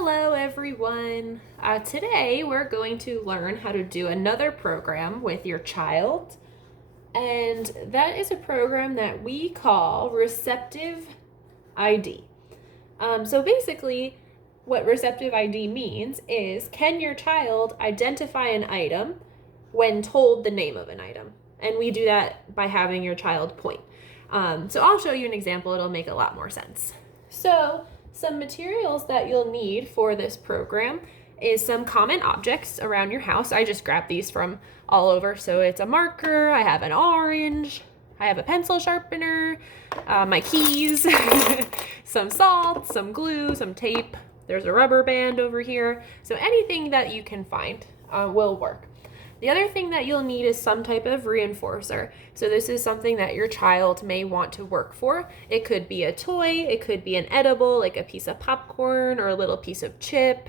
Hello everyone! Today we're going to learn how to do another program with your child, and that is a program that we call Receptive ID. So basically what Receptive ID means is, can your child identify an item when told the name of an item? And we do that by having your child point. So I'll show you an example, it'll make a lot more sense. So some materials that you'll need for this program is some common objects around your house. I just grabbed these from all over. So it's a marker, I have an orange, I have a pencil sharpener, my keys, some salt, some glue, some tape. There's a rubber band over here. So anything that you can find will work. The other thing that you'll need is some type of reinforcer. So this is something that your child may want to work for. It could be a toy, it could be an edible, like a piece of popcorn or a little piece of chip,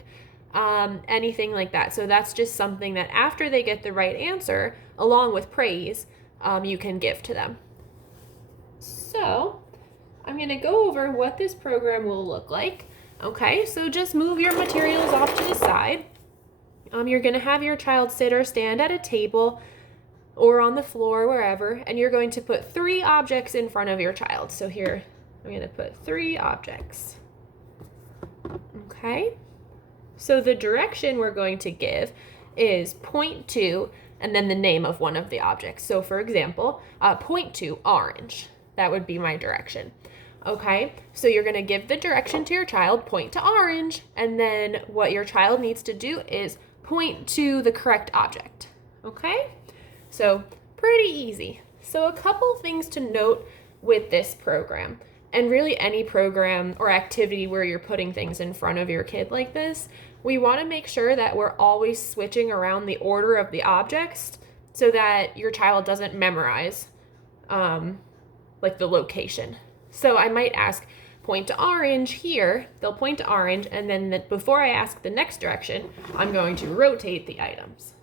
anything like that. So that's just something that after they get the right answer, along with praise, you can give to them. So I'm going to go over what this program will look like. Okay, so just move your materials off to the side. You're going to have your child sit or stand at a table or on the floor, wherever, and you're going to put 3 objects in front of your child. So here, I'm going to put 3 objects. Okay, so the direction we're going to give is point to, and then the name of one of the objects. So for example, point to orange. That would be my direction. Okay, so you're going to give the direction to your child, point to orange, and then what your child needs to do is point to the correct object. Okay, so pretty easy. So a couple things to note with this program, and really any program or activity where you're putting things in front of your kid like this, we want to make sure that we're always switching around the order of the objects so that your child doesn't memorize like the location. So I might ask, point to orange here, they'll point to orange, and then before I ask the next direction, I'm going to rotate the items.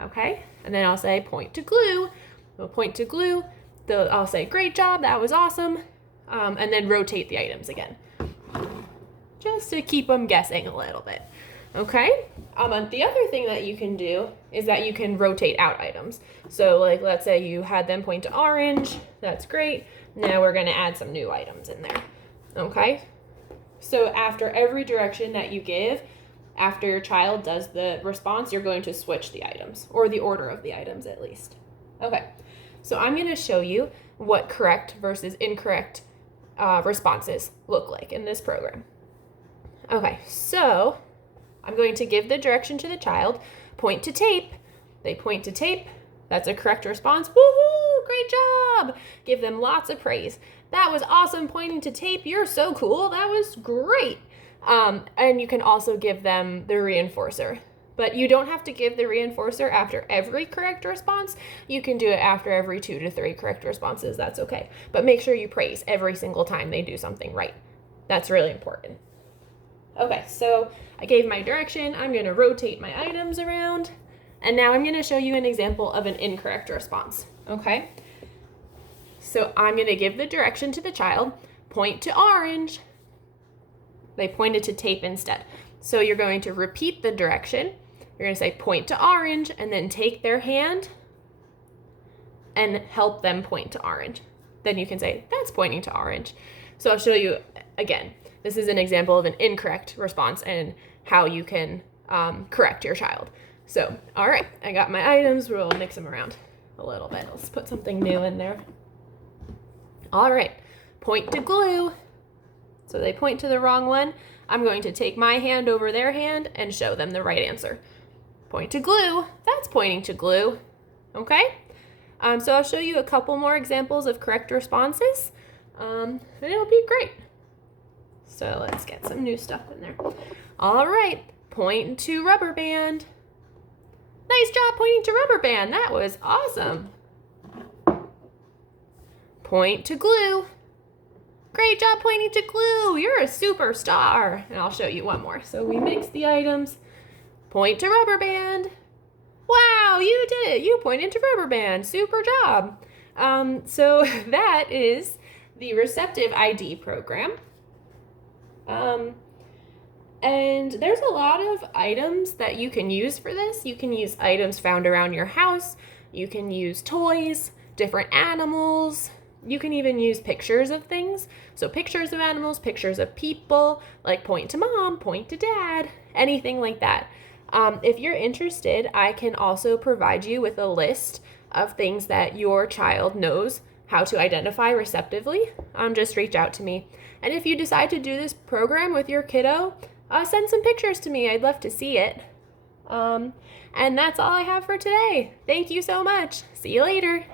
Okay, and then I'll say point to glue, they'll point to glue, I'll say great job, that was awesome, and then rotate the items again, just to keep them guessing a little bit. Okay, the other thing that you can do is that you can rotate out items. So like, let's say you had them point to orange, that's great, now we're gonna add some new items in there. Okay, so after every direction that you give, after your child does the response, you're going to switch the items, or the order of the items at least. Okay, so I'm going to show you what correct versus incorrect responses look like in this program. Okay, so I'm going to give the direction to the child, point to tape. They point to tape, that's a correct response. Woohoo, great job! Give them lots of praise. That was awesome pointing to tape. You're so cool. That was great. And you can also give them the reinforcer. But you don't have to give the reinforcer after every correct response. You can do it after every 2 to 3 correct responses. That's okay. But make sure you praise every single time they do something right. That's really important. Okay, so I gave my direction. I'm going to rotate my items around. And now I'm going to show you an example of an incorrect response. Okay? So I'm going to give the direction to the child, point to orange. They pointed to tape instead. So you're going to repeat the direction. You're going to say point to orange, and then take their hand and help them point to orange. Then you can say, that's pointing to orange. So I'll show you again. This is an example of an incorrect response and how you can correct your child. So, all right, I got my items. We'll mix them around a little bit. Let's put something new in there. All right, point to glue. So they point to the wrong one. I'm going to take my hand over their hand and show them the right answer. Point to glue, that's pointing to glue. Okay, so I'll show you a couple more examples of correct responses, and it'll be great. So let's get some new stuff in there. All right, point to rubber band. Nice job pointing to rubber band, that was awesome. Point to glue. Great job pointing to glue. You're a superstar. And I'll show you one more. So we mix the items. Point to rubber band. Wow, you did it. You pointed to rubber band. Super job. So that is the Receptive ID program. And there's a lot of items that you can use for this. You can use items found around your house. You can use toys, different animals. You can even use pictures of things. So pictures of animals, pictures of people, like point to mom, point to dad, anything like that. If you're interested, I can also provide you with a list of things that your child knows how to identify receptively. Just reach out to me. And if you decide to do this program with your kiddo, send some pictures to me. I'd love to see it. And that's all I have for today. Thank you so much. See you later.